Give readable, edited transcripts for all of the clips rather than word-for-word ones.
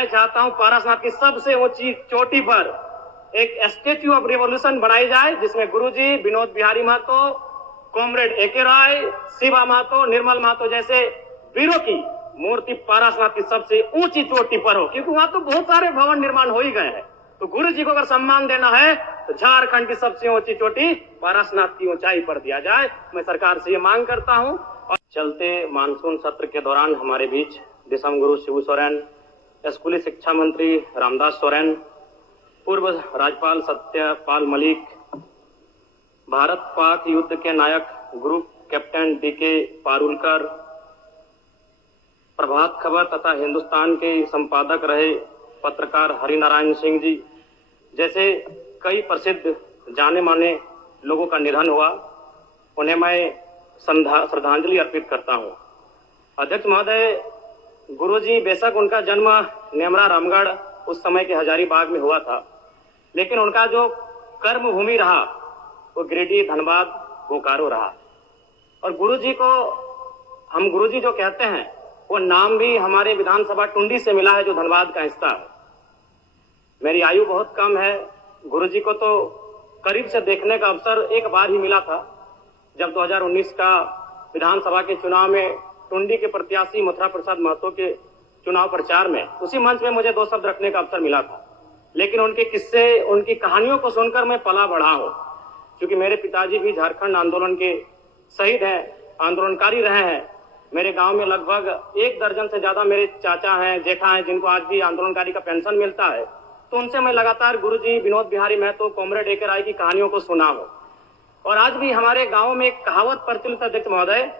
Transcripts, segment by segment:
मैं चाहता हूं पारसनाथ की सबसे ऊंची चोटी पर एक स्टैच्यू ऑफ रिवॉल्यूशन बनाई जाए, जिसमें गुरुजी, विनोद बिहारी महतो, कॉमरेड एके राय, शिवा महतो, निर्मल महतो जैसे वीरों की मूर्ति पारसनाथ की सबसे ऊंची चोटी पर हो, क्योंकि वहां तो बहुत सारे भवन निर्माण हो ही गए हैं। तो गुरु जी को अगर सम्मान देना है तो झारखंड की सबसे ऊंची चोटी पारसनाथ की ऊंचाई पर दिया जाए। मैं सरकार से ये मांग करता हूं। और चलते मानसून सत्र के दौरान हमारे बीच दिसम गुरु शिबू सोरेन, स्कूली शिक्षा मंत्री रामदास सोरेन, पूर्व राज्यपाल सत्यपाल मलिक, भारत पाक युद्ध के नायक group captain DK Parulkar, Prabhat Khabar तथा हिंदुस्तान के संपादक रहे पत्रकार हरिनारायण सिंह जी जैसे कई प्रसिद्ध जाने माने लोगों का निधन हुआ, उन्हें मैं श्रद्धांजलि अर्पित करता हूं। अध्यक्ष महोदय, गुरुजी बेशक उनका जन्म नेमरा रामगढ़ उस समय के हजारीबाग में हुआ था, लेकिन उनका जो कर्म भूमि रहा वो गिरिडीह, धनबाद, बोकारो रहा। और गुरुजी को हम गुरुजी जो कहते हैं वो नाम भी हमारे विधानसभा टुंडी से मिला है, जो धनबाद का हिस्सा है। मेरी आयु बहुत कम है, गुरुजी को तो करीब से देखने का अवसर एक बार ही मिला था, जब 2019 का विधानसभा के चुनाव में टुंडी के प्रत्याशी मथुरा प्रसाद महतो के चुनाव प्रचार में उसी मंच में मुझे 2 शब्द रखने का अवसर मिला था। लेकिन उनके किस्से, उनकी कहानियों को सुनकर मैं पला बढ़ा हूं, क्योंकि मेरे पिताजी भी झारखंड आंदोलन के शहीद हैं, आंदोलनकारी रहे हैं। मेरे गांव में लगभग 1 दर्जन से ज्यादा मेरे चाचा हैं, जेठा हैं, जिनको आज भी आंदोलनकारी का पेंशन मिलता है। तो उनसे मैं लगातार गुरुजी, विनोद बिहारी महतो, कॉमरेड एके राय की कहानियों को सुना हूं। और आज भी हमारे गांव में एक कहावत प्रचलित, अध्यक्ष महोदय,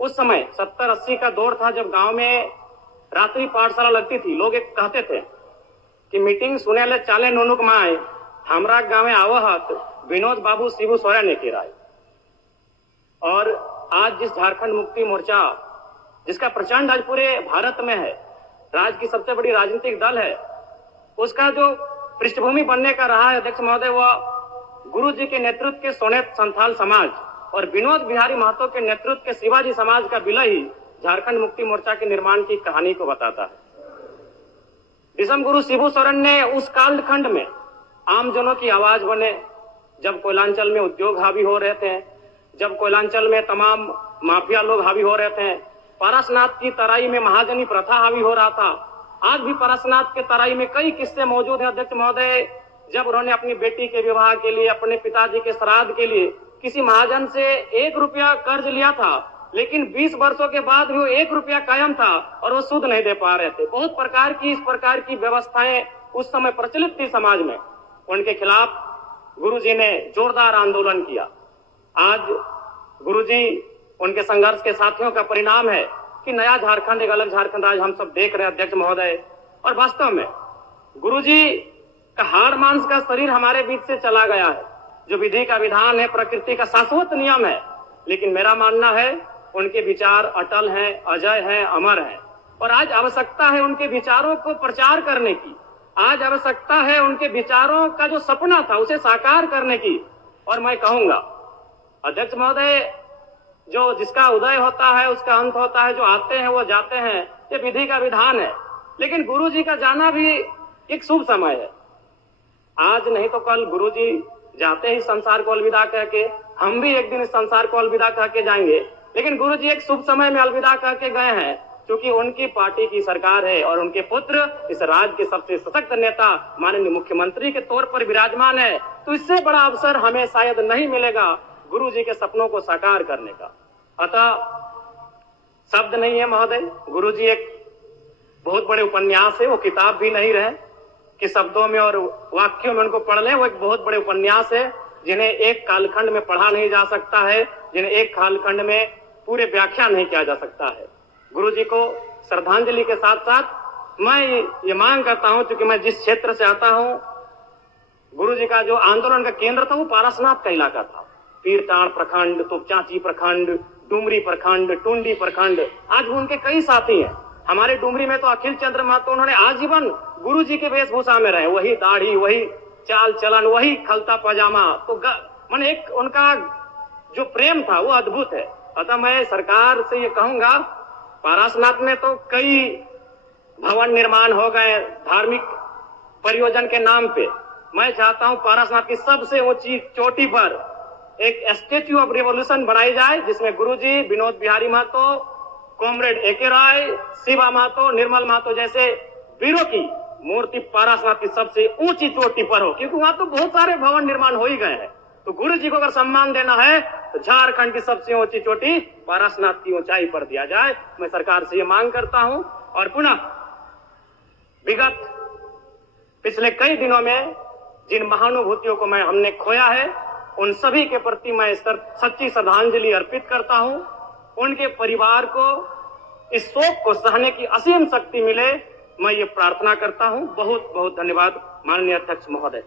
उस समय 70-80 का दौर था जब गांव में रात्रि पाठशाला लगती थी। लोग एक कहते थे कि मीटिंग सुने ले चाले नोनुक माए, हमरा गांव में आवहत विनोद बाबू शिबू सोरेन एके राय। और आज जिस झारखंड मुक्ति मोर्चा, जिसका प्रचंड आज पूरे भारत में है, राज्य की सबसे बड़ी राजनीतिक दल है, उसका जो पृष्ठभूमि बनने का रहा है अध्यक्ष महोदय, वह गुरु जी के नेतृत्व के सोनेत संथाल समाज और विनोद बिहारी महतो के नेतृत्व के शिवाजी समाज का विलय ही झारखंड मुक्ति मोर्चा के निर्माण की कहानी को बताता है। दिसम गुरु शिबू सोरेन ने उस कालखंड में आमजनों की आवाज बने, जब कोयलांचल में उद्योग हावी हो रहे थे, जब कोयलांचल में तमाम माफिया लोग हावी हो रहे थे, पारसनाथ की तराई में महाजनी प्रथा हावी हो रहा था। आज भी पारसनाथ के तराई में कई किस्से मौजूद हैं अध्यक्ष महोदय, जब उन्होंने अपनी बेटी के विवाह के लिए, अपने पिताजी के श्राद्ध के लिए किसी महाजन से 1 रुपया कर्ज लिया था, लेकिन 20 वर्षों के बाद भी वो 1 रुपया कायम था और वो सूद नहीं दे पा रहे थे। बहुत प्रकार की इस प्रकार की व्यवस्थाएं उस समय प्रचलित थी समाज में। उनके खिलाफ गुरुजी ने जोरदार आंदोलन किया। आज गुरुजी, उनके संघर्ष के साथियों का परिणाम है कि नया झारखंड, एक अलग झारखंड आज हम सब देख रहे हैं अध्यक्ष महोदय। और वास्तव में गुरुजी का हाड़ मांस का शरीर हमारे बीच से चला गया है, जो विधि का विधान है, प्रकृति का शाश्वत नियम है। लेकिन मेरा मानना है उनके विचार अटल हैं, अजय हैं, अमर हैं। और आज आवश्यकता है उनके विचारों को प्रचार करने की। आज आवश्यकता है उनके विचारों का जो सपना था उसे साकार करने की। और मैं कहूंगा अध्यक्ष महोदय, जो जिसका उदय होता है उसका अंत होता है, जो आते हैं वो जाते हैं, ये विधि का विधान है। लेकिन गुरुजी का जाना भी एक शुभ समय है। आज नहीं तो कल गुरुजी जाते ही संसार को अलविदा कह के, हम भी एक दिन इस संसार को अलविदा कह के जाएंगे। लेकिन गुरुजी एक शुभ समय में अलविदा कह के गए हैं, क्योंकि उनकी पार्टी की सरकार है और उनके पुत्र इस राज्य के सबसे सशक्त नेता माननीय मुख्यमंत्री के तौर पर विराजमान है। तो इससे बड़ा अवसर हमें शायद नहीं मिलेगा गुरुजी के सपनों को साकार करने का। अतः शब्द नहीं है महोदय, गुरुजी एक बहुत बड़े उपन्यास है, वो किताब भी नहीं रहे कि शब्दों में और वाक्यों में उनको पढ़ लें। वो एक बहुत बड़े उपन्यास है, जिन्हें एक कालखंड में पढ़ा नहीं जा सकता है, जिन्हें एक कालखंड में पूरे व्याख्या नहीं किया जा सकता है। गुरुजी को श्रद्धांजलि के साथ साथ मैं ये मांग करता हूं, क्योंकि मैं जिस क्षेत्र से आता हूं, गुरुजी का जो आंदोलन का केंद्र था वो पारसनाथ का इलाका था। पीरटाण प्रखंड, तोपचांची प्रखंड, डुमरी प्रखंड, टुंडी प्रखंड, आज भी उनके कई साथी हैं। हमारे डुमरी में तो अखिल चंद्र महतो, उन्होंने आजीवन गुरुजी के वेशभूषा में रहे, वही दाढ़ी, वही चाल चलन, वही खलता पजामा। तो मन एक उनका जो प्रेम था वो अद्भुत है। अतः मैं सरकार से ये कहूंगा, पारसनाथ में तो कई भवन निर्माण हो गए धार्मिक परियोजन के नाम पे। मैं चाहता हूं पारसनाथ की सबसे ऊंची चोटी पर एक स्टेच्यू ऑफ रिवॉल्यूशन बनाई जाए, जिसमें गुरुजी, विनोद बिहारी महतो, कॉमरेड एके राय, शिवा महतो, निर्मल महतो जैसे वीरों की मूर्ति पारसनाथ की सबसे ऊंची चोटी पर हो, क्योंकि वहां तो बहुत सारे भवन निर्माण हो ही गए हैं। तो गुरु जी को अगर सम्मान देना है तो झारखंड की सबसे ऊंची चोटी पारसनाथ की ऊंचाई पर दिया जाए। मैं सरकार से ये मांग करता हूं। और पुनः विगत पिछले कई दिनों में जिन महानुभूतियों को हमने खोया है, उन सभी के प्रति मैं सच्ची श्रद्धांजलि अर्पित करता हूं। उनके परिवार को इस शोक को सहने की असीम शक्ति मिले, मैं ये प्रार्थना करता हूं। बहुत बहुत धन्यवाद माननीय अध्यक्ष महोदय।